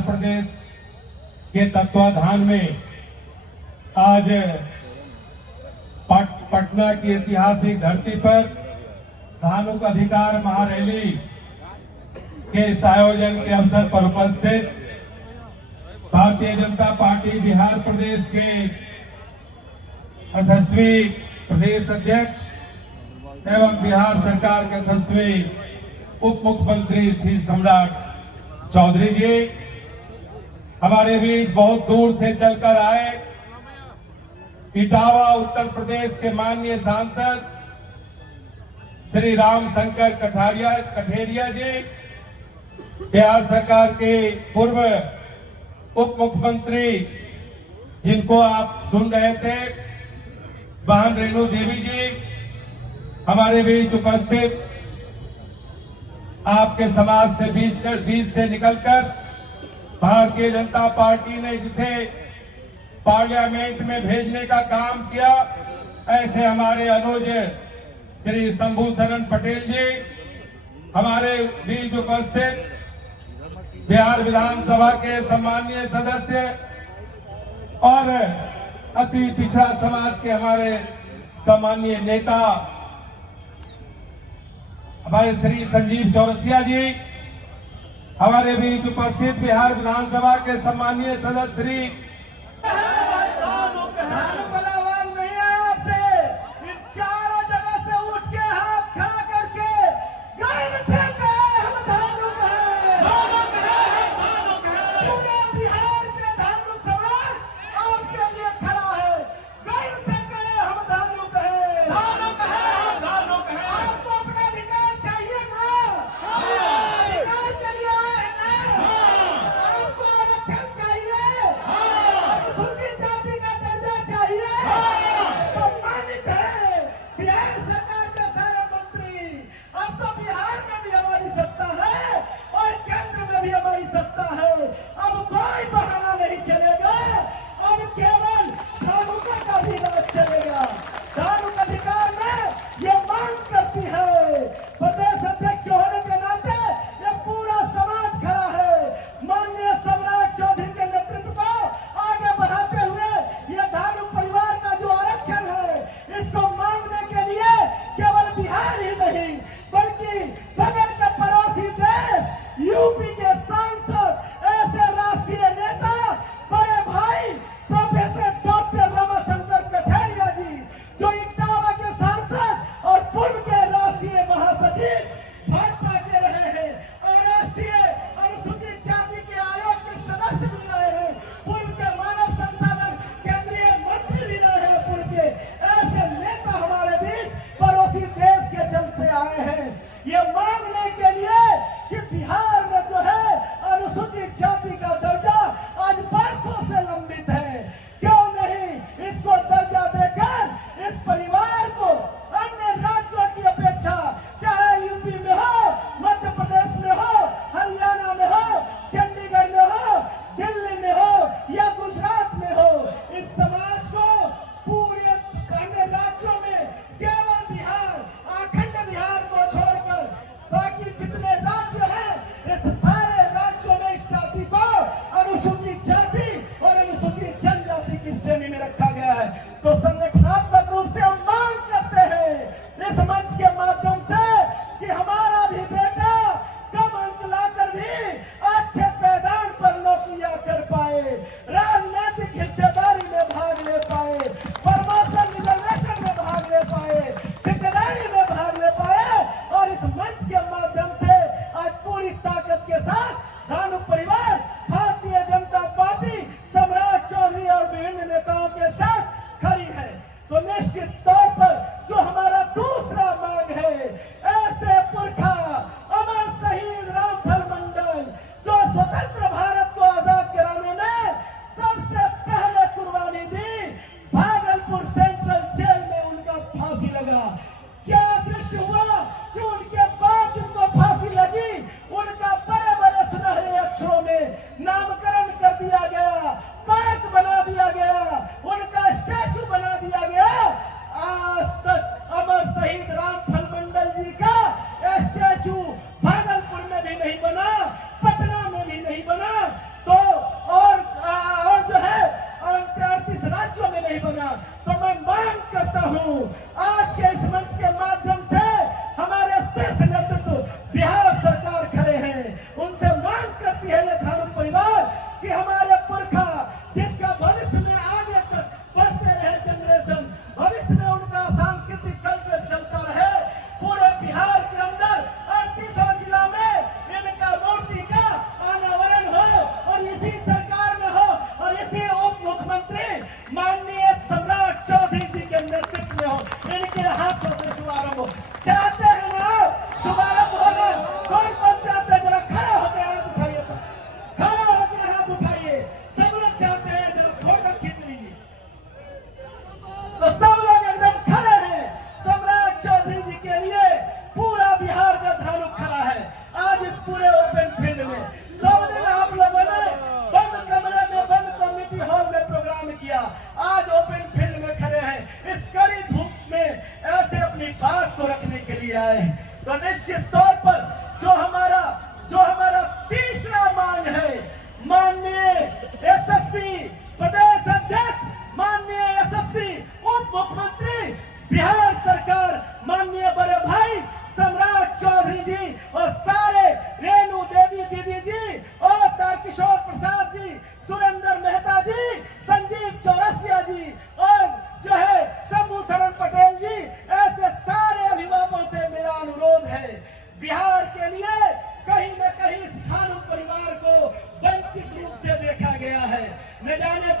बिहार प्रदेश के तत्वाधान में आज पटना की ऐतिहासिक धरती पर धानुक अधिकार महारैली के इस आयोजन के अवसर पर उपस्थित भारतीय जनता पार्टी बिहार प्रदेश के यशस्वी प्रदेश अध्यक्ष एवं बिहार सरकार के यशस्वी उप मुख्यमंत्री श्री सम्राट चौधरी जी हमारे बीच बहुत दूर से चलकर आए। इटावा उत्तर प्रदेश के माननीय सांसद श्री राम शंकर कठेरिया जी, बिहार सरकार के पूर्व उप मुख्यमंत्री जिनको आप सुन रहे थे बहन रेणु देवी जी हमारे बीच उपस्थित, आपके समाज से बीच से निकलकर भारतीय जनता पार्टी ने जिसे पार्लियामेंट में भेजने का काम किया, ऐसे हमारे अनुज श्री शंभू शरण पटेल जी हमारे बीच उपस्थित, बिहार विधानसभा के सम्मानीय सदस्य और अति पिछड़ा समाज के हमारे सम्मानीय नेता हमारे श्री संजीव चौरसिया जी हमारे बीच उपस्थित, बिहार विधानसभा के सम्मानीय सदस्य श्री भारतीय जनता पार्टी सम्राट चौधरी और विभिन्न नेताओं के साथ खड़ी है। तो मैं मांग करता हूं आज के इस मंच के माध्यम से हमारे शीर्ष नेतृत्व बिहार सरकार खड़े हैं, उनसे मांग करती है ये धानुक परिवार कि हमारे पुरखा जिसका भविष्य में आगे तक बढ़ते रहे जनरेशन, भविष्य में उनका सांस्कृतिक कल्चर चलता रहे, पूरे बिहार के अंदर 38 जिला में इनका मूर्ति का अनावरण हो और इसी सरकार में हो और इसी उप मुख्यमंत्री माननीय सम्राट चौधरी जी के नेतृत्व में हो, इनके हाथों से शुभारंभ हो। चाहते हैं ना शुभारंभ होगा? कौन चाहते हैं? जरा खड़ा होकर हाथ उठाइए, खड़ा होकर हाथ उठाइए। सब लोग चाहते हैं, जरा फोटो खींच लीजिए। तो सब लोग एकदम खड़े हैं सम्राट चौधरी जी के लिए। पूरा बिहार का धानुक खड़ा है आज इस पूरे ओपन फील्ड में। सब दिन आप लोगों ने बंद कमरे में, बंद कमेटी हॉल में प्रोग्राम किया, आज ओपन फील्ड में खड़े हैं इस कड़ी धूप में, ऐसे अपनी बात को रखने के लिए आए हैं। तो निश्चित तौर पर जो हमारा तीसरा मांग है, माननीय यशस्वी प्रदेश अध्यक्ष, माननीय यशस्वी उप मुख्यमंत्री बिहार सरकार, माननीय बड़े भाई सम्राट चौधरी जी और सारे रेणु देवी दीदी जी और तारकिशोर प्रसाद जी, सुरेंद्र मेहता जी, संजीव चौरसिया जी और जो है शंभू शरण पटेल जी, ऐसे सारे अभिभावकों से मेरा अनुरोध है, बिहार के लिए कहीं न कहीं इस धानुक परिवार को वंचित रूप से देखा गया है। न जाने